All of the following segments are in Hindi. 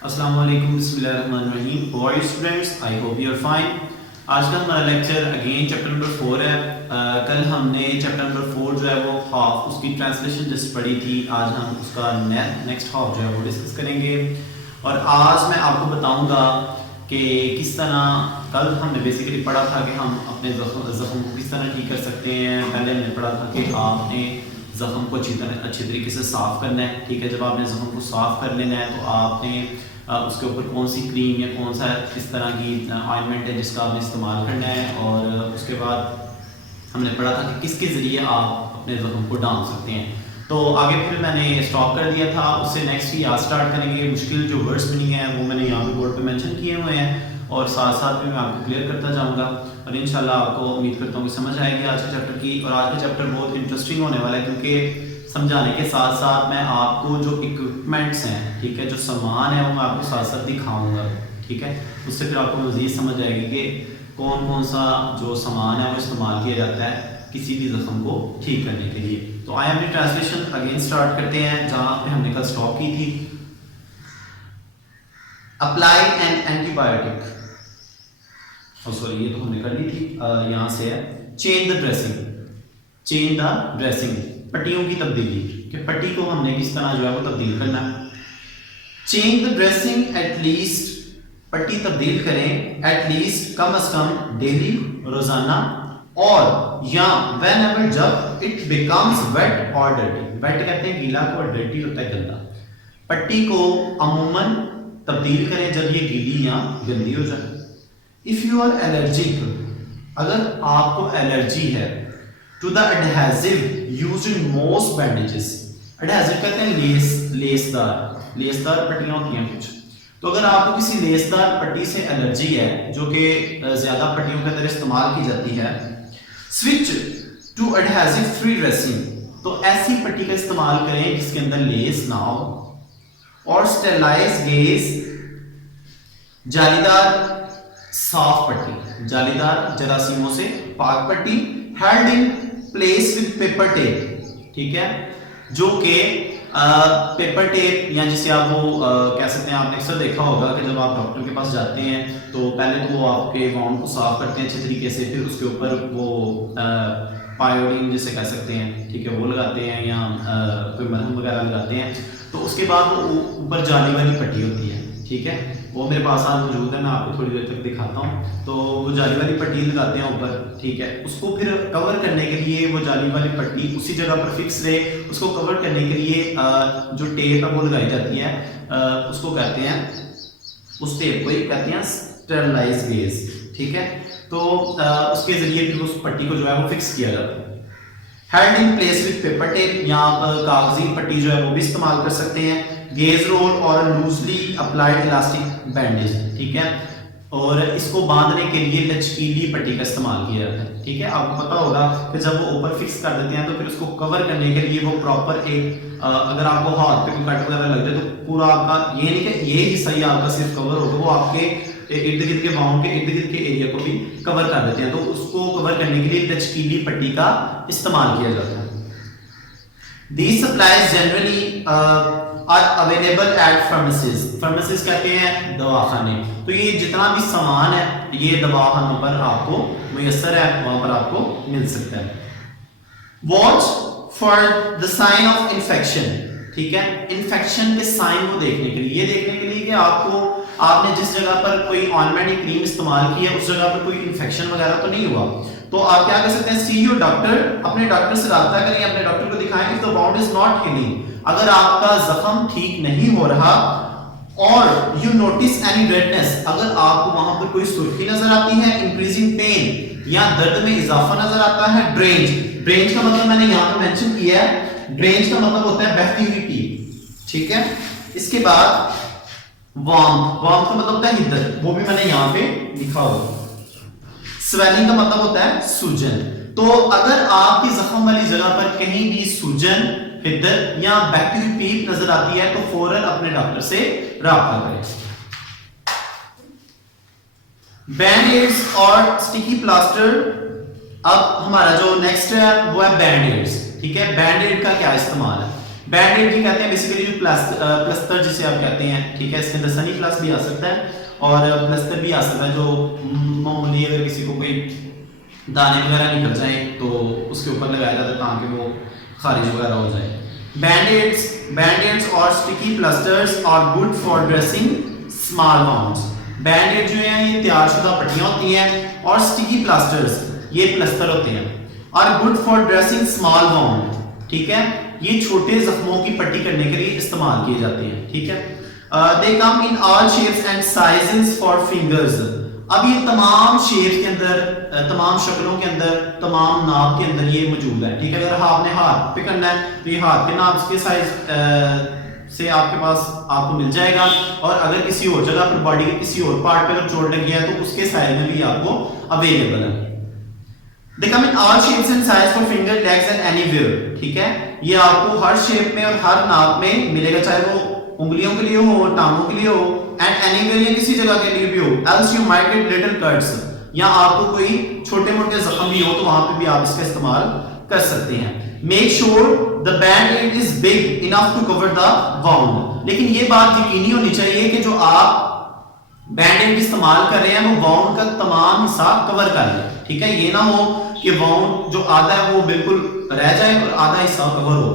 अस्सलाम वालेकुम बिस्मिल्लाहिर्रहमानिर्रहीम। How are you students? I hope you are fine. आज का हमारा लेक्चर अगेन चैप्टर नंबर 4 है। कल हमने चैप्टर नंबर 4 जो है वो हाफ उसकी ट्रांसलेशन जस्ट पढ़ी थी। आज हम उसका नेक्स्ट हाफ जो है वो डिस्कस करेंगे और आज मैं आपको बताऊंगा कि किस तरह कल हमने बेसिकली पढ़ा था कि हम अपने ज़ख्म को किस तरह ठीक कर सकते हैं। पहले हमने पढ़ा था कि आपने ज़ख्म को अच्छी तरीके से साफ़ करना है। ठीक है, जब आपने ज़ख्म को साफ़ कर लेना है तो आपने उसके ऊपर कौन सी क्रीम या कौन सा किस तरह की ऑइंटमेंट है जिसका आपने इस्तेमाल करना है। और उसके बाद हमने पढ़ा था कि किसके ज़रिए आप अपने ज़ख्म को डाल सकते हैं। तो आगे फिर मैंने स्टॉप कर दिया था, उससे नेक्स्ट ही आज स्टार्ट करेंगे। मुश्किल जो वर्ड्स मीनिंग है वो मैंने यहाँ पे बोर्ड पे मेंशन किए हुए हैं और साथ साथ में मैं आपको क्लियर करता जाऊँगा और इंशाल्लाह आपको उम्मीद करता हूँ कि समझ आएगी आज के चैप्टर की। और आज का चैप्टर बहुत इंटरेस्टिंग होने वाला है क्योंकि समझाने के साथ साथ मैं आपको जो इक्विपमेंट्स हैं, ठीक है, जो सामान है वो मैं आपको साथ साथ दिखाऊंगा। ठीक है, उससे फिर आपको मज़ीद समझ आएगी कि कौन कौन सा जो सामान है वो इस्तेमाल किया जाता है किसी भी ज़ख्म को ठीक करने के लिए। तो आइए अपनी ट्रांसलेशन अगेन स्टार्ट करते हैं जहाँ पे हमने कल स्टॉप की थी। अप्लाई एन एंटीबायोटिक, सॉरी ये तो हमने कर ली थी। यहाँ से है change the dressing, change the dressing, पट्टियों की तब्दीली कि पट्टी को हमने किस तरह जो है वो तब्दील करना है। Change the dressing at least, पट्टी तब्दील करें एट लीस्ट कम अज कम डेली, रोजाना, और या व्हेन एवर जब इट बिकम्स वेट और डर्टी। वेट कहते हैं गीला को और डर्टी होता है गंदा। पट्टी को अमूमन तब्दील करें जब ये गीली या गंदी हो जाए। इफ यू आर एलर्जिक, अगर आपको एलर्जी है, to the adhesive used in most bandages, adhesive कहते हैं लेसदार पट्टियां होती हैं कुछ। तो अगर आपको किसी लेसदार पट्टी से एलर्जी है जो कि ज्यादा पट्टियों के अंदर इस्तेमाल की जाती है, switch to adhesive free dressing, तो ऐसी पट्टी का इस्तेमाल करें जिसके अंदर लेस ना हो। और स्टेरलाइज गेज, जालीदार साफ पट्टी, जालीदार जरासीमों से पाक पट्टी, held in place with paper tape, ठीक है, जो कि पेपर टेप या जिसे आप वो कह सकते हैं, आपने अक्सर देखा होगा कि जब आप डॉक्टर के पास जाते हैं तो पहले तो वो आपके वाउंड को साफ करते हैं अच्छे तरीके से, फिर उसके ऊपर वो पायोडीन जिसे कह सकते हैं, ठीक है, वो लगाते हैं या कोई मलहम वगैरह लगाते हैं। तो उसके बाद वो ऊपर जाली वाली पट्टी होती है, ठीक है, वो मेरे पास आज मौजूद है, मैं आपको थोड़ी देर तक दिखाता हूँ। तो वो जाली वाली पट्टी लगाते हैं ऊपर, ठीक है, उसको फिर कवर करने के लिए वो जाली वाली पट्टी उसी जगह पर फिक्स रहे, उसको कवर करने के लिए जो टेप है वो लगाई जाती है, उसको कहते हैं, उस टेप को ही कहते हैं स्टेरलाइज गेज, ठीक है। तो उसके जरिए फिर उस पट्टी को जो है वो फिक्स किया जाता है। Held in place with paper tape, या आप कागजी पट्टी जो है वो भी इस्तेमाल कर सकते हैं। गेज रोल और लूजली अप्लाइड इलास्टिक बैंडेज, ठीक है, और इसको बांधने के लिए लचकीली पट्टी का इस्तेमाल किया जाता है, ठीक है। आपको पता होगा कि जब वो ऊपर फिक्स कर देते हैं तो फिर उसको कवर करने के लिए वो प्रॉपर एक अगर आपको हाथ पे कट वगैरह लग जाए तो पूरा आपका ये नहीं कि ये हिस्सा ही आपका सिर्फ कवर होगा, वो आपके इर्द गिर्द के बाउंड के इर्द गिर्द के एरिया को भी कवर कर देते हैं। तो उसको कवर करने के लिए लचकीली पट्टी का इस्तेमाल किया जाता है। These supplies generally are available at pharmacies. Pharmacies कहते हैं दवाखाने। तो ये जितना भी सामान है ये दवाखानों पर आपको मुयस्सर है, वहां पर आपको मिल सकता है। Watch for the sign of infection, ठीक है, इन्फेक्शन के साइन को देखने के लिए, ये देखने के लिए कि आपको आपने जिस जगह पर कोई ऑइंटमेंट क्रीम इस्तेमाल की है उस जगह पर कोई इन्फेक्शन वगैरह तो नहीं हुआ। तो आप क्या कर सकते हैं, सी योर डॉक्टर, अपने डॉक्टर से राब्ता करें, अपने डॉक्टर को दिखाएं। If the wound is not healing, अगर आपका जख्म ठीक नहीं हो रहा, और यू नोटिस एनी रेडनेस, अगर आपको वहां पर कोई सुर्खी नजर आती है, इंक्रीजिंग पेन या दर्द में इजाफा नजर आता है, ड्रेंज, ड्रेंज का मतलब मैंने यहां पे मेंशन किया है, ड्रेंज का मतलब होता है बहती हुई पीप, ठीक है। इसके बाद वार्म, वार्म का मतलब होता है हिद्दत, वो भी मैंने यहां पे लिखा हुआ। स्वेलिंग का मतलब होता है सूजन। तो अगर आपकी जख्म वाली जगह पर कहीं भी सूजन, हिद्दत या बहती हुई पीप नजर आती है तो फौरन अपने डॉक्टर से राब्ता करें। बैंड-एड्स और स्टिकी प्लास्टर, अब हमारा जो नेक्स्ट है वो है बैंड-एड्स, ठीक है। बैंड-एड का क्या इस्तेमाल है? बैंडेड जी कहते हैं बेसिकली जो प्लास्टर जिसे आप कहते हैं, ठीक है, इसके अंदर सनी प्लस भी आ सकता है और प्लास्टर भी आ सकता है, जो मामूली अगर किसी को कोई दाने वगैरह निकल जाए तो उसके ऊपर लगाया जाता है ताकि वो खारिज वगैरह हो जाए। बैंडेड्स और sticky plasters are good for dressing small wounds. Band-Aid जो है ये तैयारशुदा पट्टियां होती हैं और स्टिकी प्लास्टर्स ये प्लास्टर होते हैं, are good for dressing small wound, ठीक है, ये छोटे जख्मों की पट्टी करने के लिए इस्तेमाल किए जाते हैं, ठीक है। They come in all shapes and sizes for fingers. अब ये तमाम शेप के अंदर, तमाम शक्लों के अंदर, तमाम नाप के अंदर ये मौजूद है, ठीक है। अगर आपने हाथ पे करना है तो ये हाथ के नाप के साइज से आपके पास आपको मिल जाएगा, और अगर किसी और जगह पर बॉडी के किसी और पार्ट पे अगर चोट लगी है तो उसके साइज में भी आपको अवेलेबल है। They come in all shapes and size for finger, legs and anywhere, ठीक है। ये आपको हर शेप में और हर नाप में मिलेगा, चाहे वो उंगलियों के लिए हो, टांगों के लिए हो, एंड एनीवेयर या किसी जगह के लिए भी हो। Else you might get little cuts, या आपको कोई छोटे मोटे जख्म भी हो तो वहां पे भी आप इसका इस्तेमाल कर सकते हैं। Make sure the band-aid is big enough to cover the wound, लेकिन ये बात यकीनी होनी चाहिए कि जो आप बैंडेड इस्तेमाल कर रहे हैं वो वाउंड का तमाम हिस्सा कवर कर ले, ठीक है। ये ना हो कि वाउंड जो आधा है वो बिल्कुल रह जाए और आधा हिस्सा कवर हो।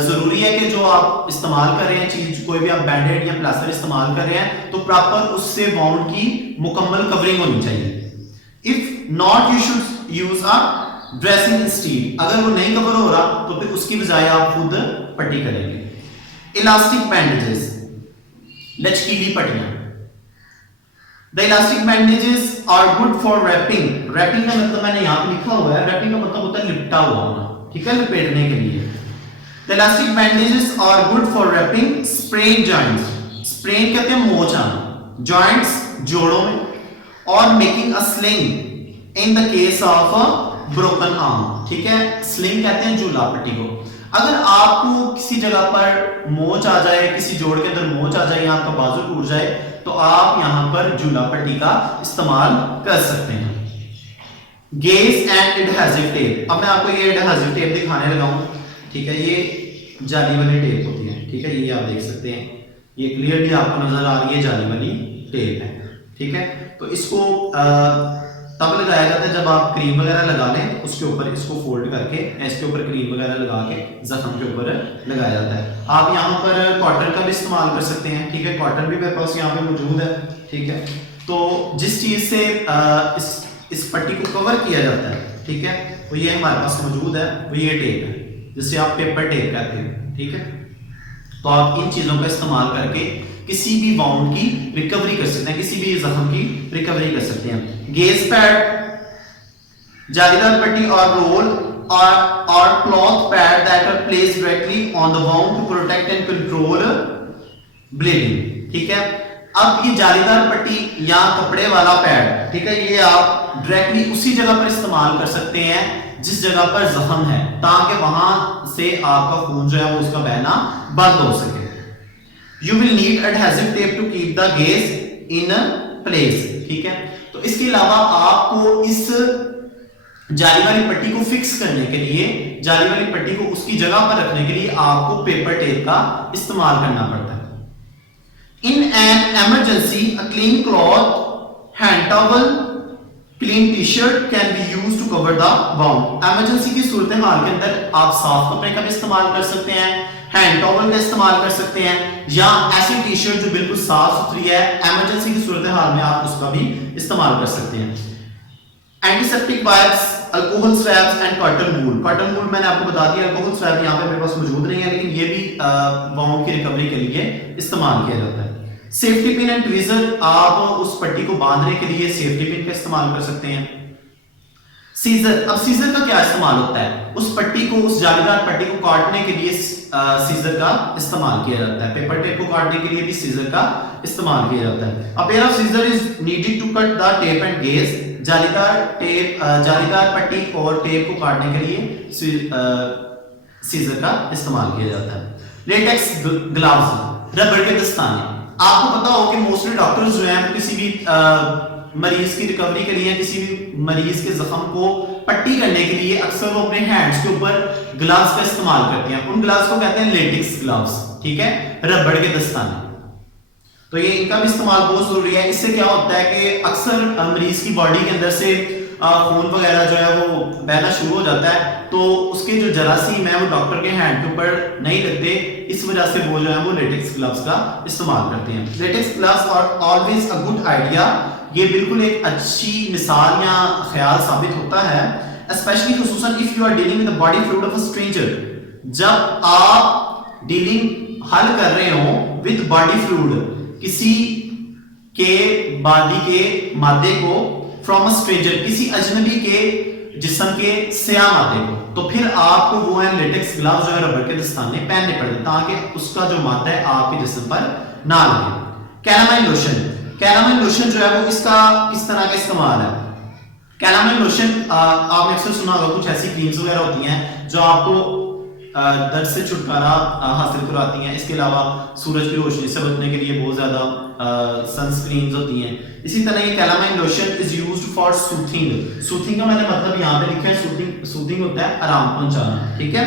जरूरी है कि जो आप इस्तेमाल कर रहे हैं चीज, कोई भी आप बैंडेड या प्लास्टर इस्तेमाल कर रहे हैं तो प्रॉपर उससे वाउंड की मुकम्मल कवरिंग होनी चाहिए। If not you should use a dressing instead, अगर वो नहीं कवर हो रहा तो फिर उसकी बजाय आप खुद पट्टी करेंगे। इलास्टिक बैंडेजेस, लचकीली पट्टियां। The elastic bandages are good for wrapping. Wrapping का मतलब मैंने यहाँ पे लिखा हुआ है, wrapping का मतलब होता है लिपटा हुआ होना, ठीक है, लपेटने के लिए। The elastic bandages are good for wrapping sprain joints. Sprain कहते हैं मोच आना, joints जोड़ों में, और making a sling in the case of a broken arm, ठीक है। sling कहते हैं झूला पट्टी को। अगर आपको किसी जगह पर मोच आ जाए, किसी जोड़ के अंदर मोच आ जाए, यहाँ आपका बाजू टूट जाए तो आप यहां पर झूला पट्टी का इस्तेमाल कर सकते हैं। गेज एंड एडहेसिव टेप, अब मैं आपको ये एडहेसिव टेप दिखाने लगा हूं, ठीक है। ये जाली वाली टेप होती है, ठीक है, ये आप देख सकते हैं, ये क्लियरली आपको नजर आ रही है जाली वाली टेप है, ठीक है। तो इसको तब लगाया जाता है जब आप क्रीम वगैरह लगा लें तो उसके ऊपर इसको फोल्ड करके इसके ऊपर क्रीम वगैरह लगा के जख्म के ऊपर लगाया जाता है। आप यहाँ पर कॉटन का भी इस्तेमाल कर सकते हैं, ठीक है, कॉटन भी मेरे पास यहाँ पे मौजूद है, ठीक है। तो जिस चीज से इस पट्टी को कवर किया जाता है, ठीक है, तो ये हमारे पास मौजूद है, वो ये टेप है जिसे आप पेपर टेप कहते हैं, ठीक है। तो आप इन चीजों का इस्तेमाल करके किसी भी वाउंड की रिकवरी कर सकते हैं, किसी भी जख्म की रिकवरी कर सकते हैं। गेज पैड, जालीदार पट्टी और रोल और cloth pad that are placed directly on the wound to protect and control bleeding, ठीक है। अब ये जालीदार पट्टी या कपड़े वाला पैड, ठीक है, ये आप डायरेक्टली उसी जगह पर इस्तेमाल कर सकते हैं जिस जगह पर जख्म है, ताकि वहां से आपका खून जो है वो उसका बहना बंद हो सके। You will need adhesive tape to keep the gauze in place, ठीक है। तो इसके अलावा आपको इस जाली वाली पट्टी को फिक्स करने के लिए, जाली वाली पट्टी को उसकी जगह पर रखने के लिए आपको पेपर टेप का इस्तेमाल करना पड़ता है। In an emergency, a clean cloth, hand towel, clean t-shirt can be used to cover the wound. Emergency की सूरत हाल के अंदर आप साफ कपड़े का भी इस्तेमाल कर सकते हैं, हैंड टॉवल का इस्तेमाल कर सकते हैं, या ऐसी टी शर्ट जो बिल्कुल साफ सुथरी है, इमरजेंसी की सूरत हाल में आप उसका भी इस्तेमाल कर सकते हैं। Antiseptic wipes, alcohol swabs and cotton wool. Cotton wool मैंने आपको बता दिया, अल्कोहल स्वैब यहाँ पे मेरे पास मौजूद नहीं है, लेकिन ये भी वाउंड की रिकवरी के लिए इस्तेमाल किया जाता है। सेफ्टी पिन एंड ट्वीजर, आप उस पट्टी को बांधने के लिए सेफ्टी पिन का इस्तेमाल कर सकते हैं। सीजर, अब सीजर का क्या इस्तेमाल होता है? उस पट्टी को, उस जालीदार पट्टी को काटने के लिए सीजर का इस्तेमाल किया जाता है। पेपर टेप को काटने के लिए भी सीजर का इस्तेमाल किया जाता है। A pair of scissors is needed to cut the tape and gauze. जालीदार पट्टी और टेप को काटने के लिए सीजर का इस्तेमाल किया जाता है। लेटेक्स ग्लव्स, रबड़ के दस्ताने। आपको पता हो कि मोस्टली डॉक्टर्स जो हैं किसी भी मरीज की रिकवरी के लिए, किसी भी मरीज के जख्म को पट्टी करने के लिए अक्सर वो अपने हैंड्स के ऊपर ग्लव्स का इस्तेमाल करते हैं। उन ग्लव्स को कहते हैं लेटेक्स ग्लव्स, ठीक है, रबड़ के दस्ताने। तो ये इनका भी इस्तेमाल बहुत जरूरी है। इससे क्या होता है कि अक्सर मरीज की बॉडी के अंदर से खून वगैरह जो है वो बहना शुरू हो जाता है, तो उसके जो जरासीम है वो डॉक्टर के हैंड के ऊपर नहीं लगते, इस वजह से वो जो है वो लेटेक्स ग्लव्स का इस्तेमाल करते हैं। Latex gloves are always a good idea, ये बिल्कुल एक अच्छी मिसाल या ख्याल साबित होता है, स्पेशली खुसूसन if you are dealing with the body fluid of a stranger. जब आप डीलिंग हल कर रहे हो विद बॉडी फ्लूइड, किसी के बॉडी के मादे को, फ्रॉम अ स्ट्रेंजर, किसी अजनबी के जिस्म के स्याह मादे को, तो फिर आपको वो है लेटेक्स ग्लव्स जो है रबड़ के दस्ताने पहनने पड़ते ताकि उसका जो मादा है आपके जिस्म पर ना लगे। कैलामाइन लोशन, कैलामाइन लोशन जो है वो इसका किस तरह का इस्तेमाल है? कैलामाइन लोशन आपने अक्सर सुना होगा, कुछ ऐसी क्रीम्स वगैरह होती हैं जो आपको दर्द से छुटकारा हासिल कराती हैं। इसके अलावा सूरज की रोशनी से बचने के लिए बहुत ज्यादा सनस्क्रीन्स होती हैं। इसी तरह ये calamine lotion is used for soothing. Soothing का मैंने मतलब यहाँ पे लिखा है, सूथिंग, सूथिंग होता है आराम पहुंचाना, ठीक है।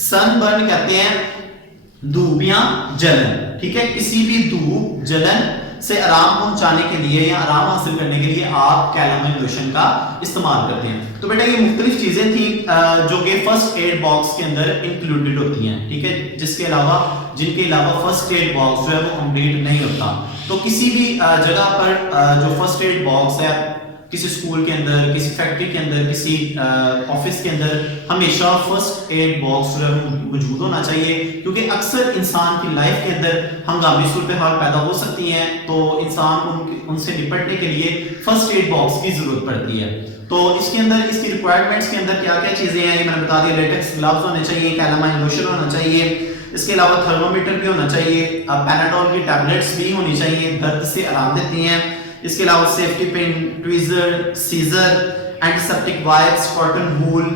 सनबर्न कहते हैं धूप या जलन, ठीक है, किसी भी धूप जलन से आराम पहुंचाने के लिए या आराम हासिल करने के लिए आप कैलामाइन लोशन का इस्तेमाल करते हैं। तो बेटा ये मुख्तलिफ चीजें थी जो कि फर्स्ट एड बॉक्स के अंदर इंक्लूडेड होती हैं, ठीक है, जिनके अलावा फर्स्ट एड बॉक्स जो है वो कंप्लीट नहीं होता। तो किसी भी जगह पर जो फर्स्ट एड बॉक्स है, किसी स्कूल के अंदर, किसी फैक्ट्री के अंदर, किसी ऑफिस के अंदर हमेशा फर्स्ट एड बॉक्स जो है वो मौजूद होना चाहिए, क्योंकि अक्सर इंसान की लाइफ के अंदर हंगामी सूरत हाल पैदा हो सकती हैं, तो इंसान को उनसे निपटने के लिए फर्स्ट एड बॉक्स की जरूरत पड़ती है। तो इसके अंदर, इसकी रिक्वायरमेंट्स के अंदर क्या क्या चीजें हैं ये मैंने बता दिया। लेटेक्स ग्लव्स होने चाहिए, कैलामाइन लोशन होना चाहिए, इसके अलावा थर्मोमीटर भी होना चाहिए, पैनाडोल की टैबलेट्स भी होनी चाहिए, दर्द से आराम देती हैं। इसके अलावा safety pin, tweezer, scissor, antiseptic wipes, cotton wool,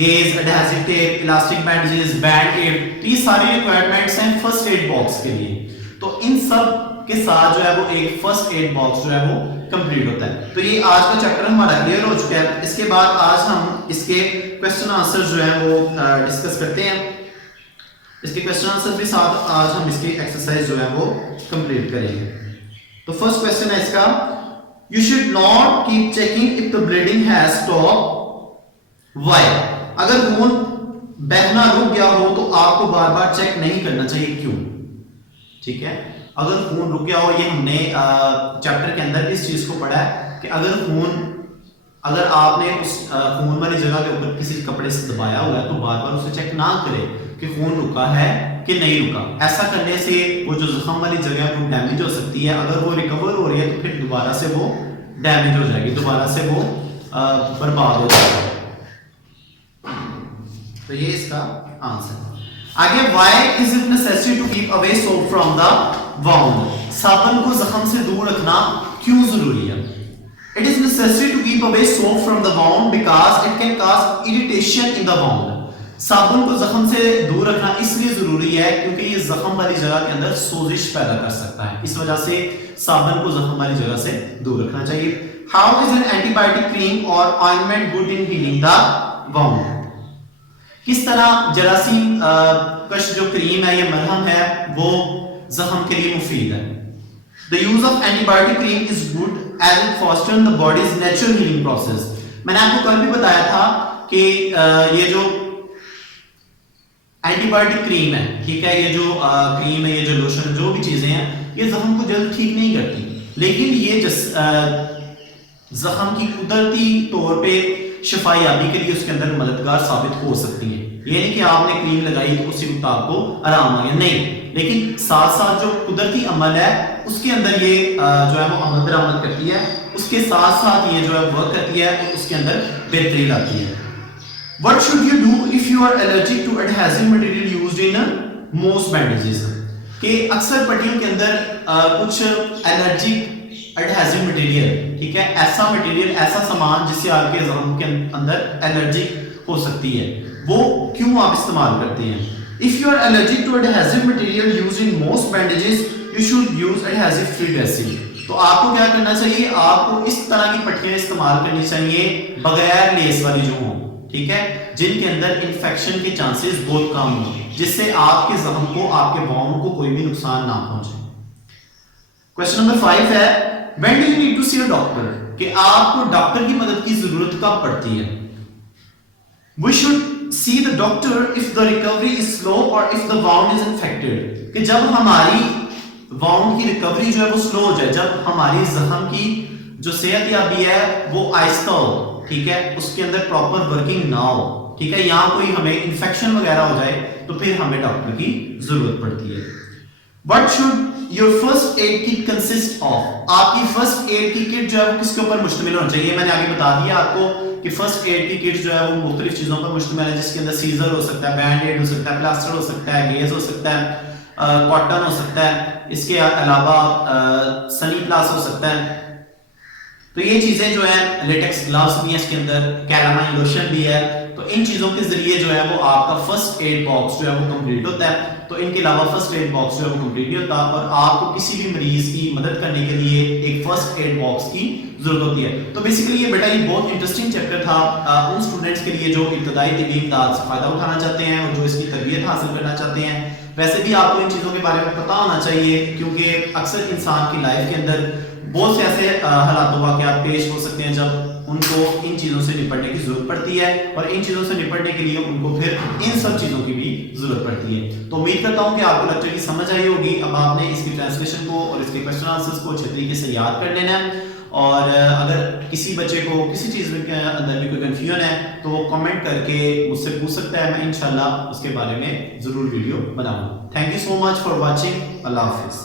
gauze, adhesive tape, elastic bandages, band aid, ये सारी रिक्वायरमेंट्स हैं फर्स्ट एड बॉक्स के लिए। तो इन सब के साथ जो है वो एक फर्स्ट एड बॉक्स जो है वो कंप्लीट होता है। तो ये आज का चैप्टर हमारा क्लियर हो चुका है। इसके बाद आज हम इसके क्वेश्चन आंसर जो है वो डिस्कस करते हैं। इसके क्वेश्चन आंसर के साथ आज हम इसकी एक्सरसाइज जो है वो कंप्लीट करेंगे। तो फर्स्ट क्वेश्चन है इसका, you should not keep checking if the bleeding has stop, why? अगर खून बहना रुक गया हो तो आपको बार बार चेक नहीं करना चाहिए, क्यों? ठीक है, अगर खून रुक गया हो, ये हमने चैप्टर के अंदर इस चीज को पढ़ा है कि अगर आपने उस खून वाली जगह के ऊपर किसी कपड़े से दबाया हुआ है तो बार बार उसे चेक ना करें कि खून रुका है कि नहीं रुका। ऐसा करने से वो जो जख्म वाली जगह वो डैमेज हो सकती है। अगर वो रिकवर हो रही है तो फिर दोबारा से वो डैमेज हो जाएगी, दोबारा से वो बर्बाद हो जाएगा। तो ये इसका आंसर। आगे, why is it necessary to keep away soap from the wound? साबुन को जख्म से दूर रखना क्यों जरूरी है? It is necessary to keep away soap from the wound because it can cause irritation in the wound. साबुन को जख्म से दूर रखना इसलिए जरूरी है क्योंकि ये जख्म वाली जगह के अंदर सोजिश पैदा कर सकता है। इस वजह से साबुन को जख्म वाली जगह से दूर रखना चाहिए। How is an antibiotic cream or ointment good in healing the wound? किस तरह जरासीम कश जो क्रीम है या मरहम है वो जख्म के लिए मुफीद है? The use of antibiotic cream is good as it fosters the body's natural healing process. मैंने आपको कल भी बताया था कि ये जो एंटीबायोटिक क्रीम है, ठीक है, ये जो क्रीम है, ये जो लोशन, जो भी चीजें हैं, ये जख्म को जल्द ठीक नहीं करती, लेकिन ये जख्म की कुदरती तौर पे शफायाबी के लिए उसके अंदर मददगार साबित हो सकती है। ये नहीं कि आपने क्रीम लगाई तो उसी वक्त आपको आराम आ गया, नहीं, लेकिन साथ साथ जो कुदरती अमल है उसके अंदर ये जो है वो अमल दरामद करती है, उसके साथ साथ ये जो है वर्क करती है और उसके अंदर बेहतरी लाती है। What should you do if you are allergic to adhesive material used in most bandages? कि अक्सर पट्टियों के अंदर कुछ एलर्जिक एडहेसिव मटेरियल, ठीक है, ऐसा मटेरियल, ऐसा सामान जिससे आपके जख्म के अंदर एलर्जिक हो सकती है, वो क्यों आप इस्तेमाल करते हैं? If you are allergic to adhesive material used in most bandages, you should use adhesive free dressing. तो आपको क्या करना चाहिए, आपको इस तरह की पट्टियां इस्तेमाल करनी चाहिए बगैर लेस वाली जो हो, ठीक है, जिनके अंदर इंफेक्शन के चांसेस बहुत कम हो, जिससे आपके जख्म को, आपके बाउंड को कोई भी नुकसान ना पहुंचे। क्वेश्चन नंबर 5 है, when do you need to see a doctor, कि आपको डॉक्टर की मदद की जरूरत कब पड़ती है। We should see the doctor if the recovery is slow or if the wound is infected, कि जब हमारी वाउंड की रिकवरी जो है वो स्लो हो जाए, जब हमारी जख्म की जो सेहत याबी है वो आहिस्ता हो, ठीक है, उसके अंदर प्रॉपर वर्किंग ना हो, ठीक है, यहाँ कोई हमें इन्फेक्शन वगैरह हो जाए तो फिर हमें डॉक्टर की जरूरत पड़ती है। What should your first aid kit consist of, आपकी फर्स्ट एड की किट जो है वो किसके ऊपर मुश्तमिल होनी चाहिए। मैंने आगे बता दिया आपको कि फर्स्ट एड की किट जो है वो मुख्तलिफ चीजों पर मुश्तमिल है, जिसके अंदर सीजर हो सकता है, बैंड एड हो सकता है, प्लास्टर हो सकता है, गेज हो सकता है, कॉटन हो सकता है, इसके अलावा सनी प्लास हो सकता है। तो ये चीजें जो है, लेटेक्स ग्लव्स भी है इसके अंदर, कैलामाइन लोशन भी है, तो इन चीजों के जरिए जो है वो आपका फर्स्ट एड बॉक्स जो है वो कंप्लीट होता है। तो इनके अलावा फर्स्ट एड बॉक्स जो है वो कंप्लीट नहीं होता, और आपको किसी भी मरीज की मदद करने के लिए एक फर्स्ट एड बॉक्स की जरूरत होती है। तो बेसिकली ये बेटा ये बहुत इंटरेस्टिंग चैप्टर था उन स्टूडेंट्स के लिए जो इब्तदाई तिब्बी इमदाद से फायदा उठाना चाहते हैं और जो इसकी तरबियत हासिल करना चाहते हैं। वैसे भी आपको इन चीजों के बारे में पता होना चाहिए, क्योंकि अक्सर इंसान की लाइफ के अंदर बहुत से ऐसे हालात वाक़यात पेश हो सकते हैं जब उनको इन चीजों से निपटने की जरूरत पड़ती है, और इन चीजों से निपटने के लिए उनको फिर इन सब चीजों की भी जरूरत पड़ती है। तो उम्मीद करता हूं कि आपको लेक्चर की समझ आई होगी। अब आपने इसकी ट्रांसलेशन को और इसके क्वेश्चन आंसर्स को अच्छे तरीके से याद कर लेना है, और अगर किसी बच्चे को किसी चीज के अंदर भी कोई कंफ्यूजन है तो वो कमेंट करके मुझसे पूछ सकता है, मैं इंशाल्लाह उसके बारे में जरूर वीडियो बनाऊंगा। Thank you so much for watching. Allah Hafiz.